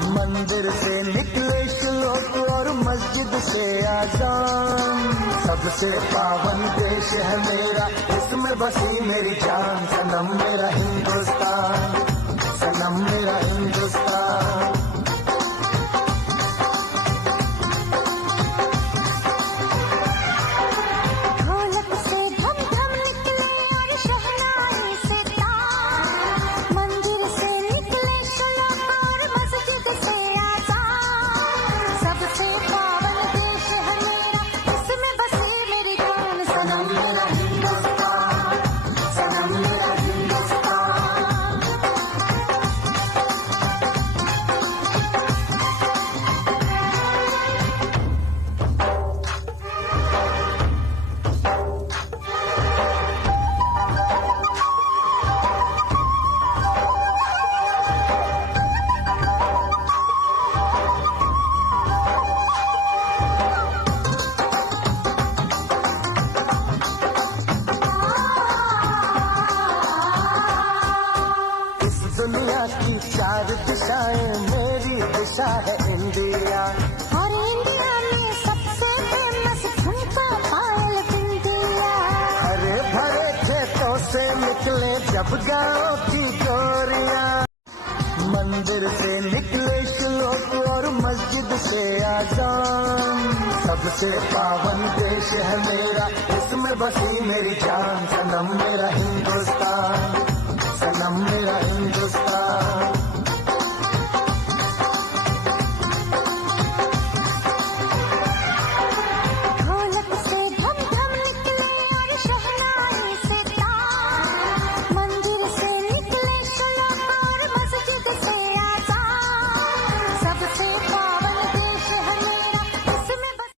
मंदिर से निकले श्लोक और मस्जिद से आजान, सबसे पावन देश है मेरा, इसमें बसी मेरी जान। सनम मेरा हिंदुस्तान, सनम मेरा हिंदुस्तान। ढोलक से धम धम निकले और शहनाई से तान, मंदिर से निकले श्लोक और मस्जिद से आजान, सबसे पावन देश है मेरा, इसमें बसी मेरी जान। सनम मेरा हिंदुस्तान, सनम मेरा हिंदुस्तान। इस दुनिया की चार दिशाएं, मेरी दिशा है इंडिया। और इंडिया में सबसे फेमस झुमका पायल बिंदिया। हरे भरे खेतों से निकले जब गाँव की गोरियां, मंदिर से निकले श्लोक और मस्जिद से आजान, सबसे पावन देश है मेरा, इसमें बसी मेरी जान। सनम मेरा हिंदुस्तान, सनम मेरा हिंदुस्तान।